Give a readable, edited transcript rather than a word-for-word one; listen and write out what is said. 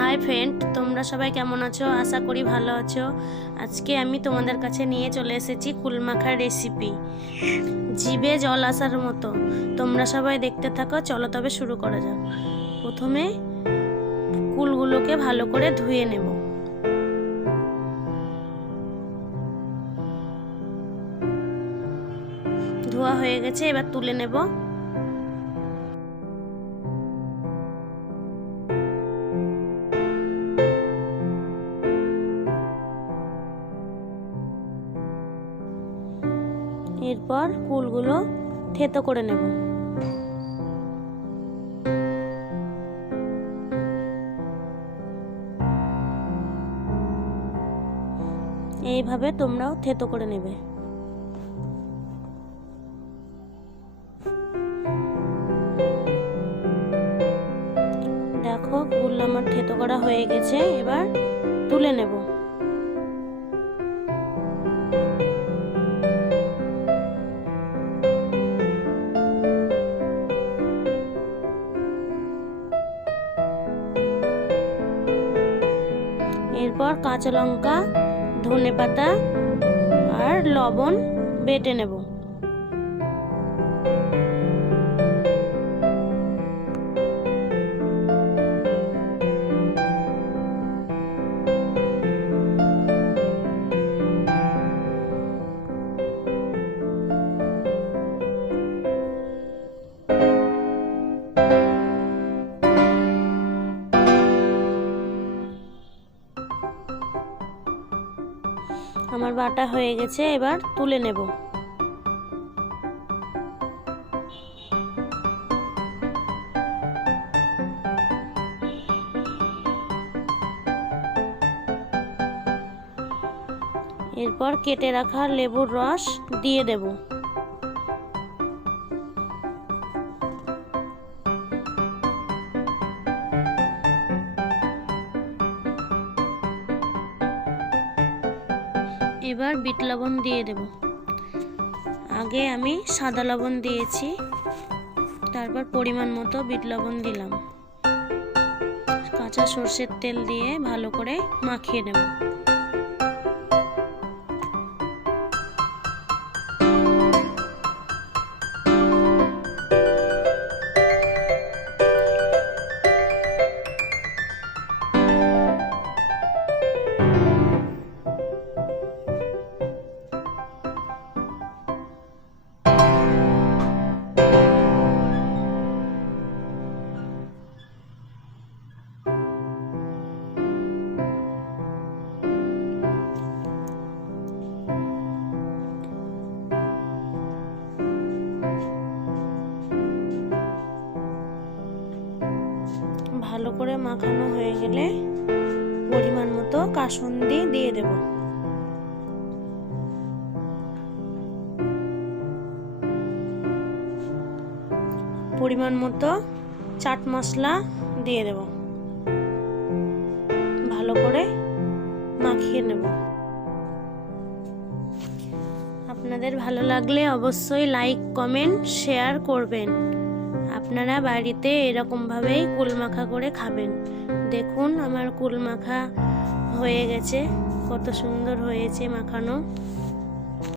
Hi friend, তোমরা সবাই কেমন আছো? আশা করি ভালো আছো। আজকে আমি তোমাদের কাছে নিয়ে চলে এসেছি কুল মাখার রেসিপি। জিভে জল আসার মতো। তোমরা সবাই দেখতে থাকো, চলো তবে শুরু করা যাক। প্রথমে কুলগুলোকে ভালো করে ধুয়ে নেব। ধোয়া হয়ে গেছে, এবার তুলে নেব। এরপর কুলগুলো থেতো করে নেব। এইভাবে তোমরাও থেতো করে নেবে। দেখো কুল আমার থেতো করা হয়ে গেছে, এবার তুলে নেব। এরপর কাঁচা লঙ্কা, ধনেপাতা আর লবণ বেটে নেব। আমার বাটা হয়ে গেছে, এবার তুলে নেব। এরপর কেটে রাখা লেবুর রস দিয়ে দেব। এবার বিট লবণ দিয়ে দেব। আগে আমি সাদা লবণ দিয়েছি, তারপর পরিমাণ মতো বিট লবণ দিলাম। কাঁচা সর্ষের তেল দিয়ে ভালো করে মাখিয়ে নেব। ভালো করে মাখানো হয়ে গেলে পরিমাণ মতো কাসুন্দি দিয়ে দেব। পরিমাণ মতো চাট মশলা দিয়ে দেব। ভালো করে মাখিয়ে নেব। আপনাদের ভালো লাগলে অবশ্যই লাইক, কমেন্ট, শেয়ার করবেন। আপনারা বাড়িতে এরকমভাবেই কুল মাখা করে খাবেন। দেখুন আমার কুল মাখা হয়ে গেছে, কত সুন্দর হয়েছে মাখানো।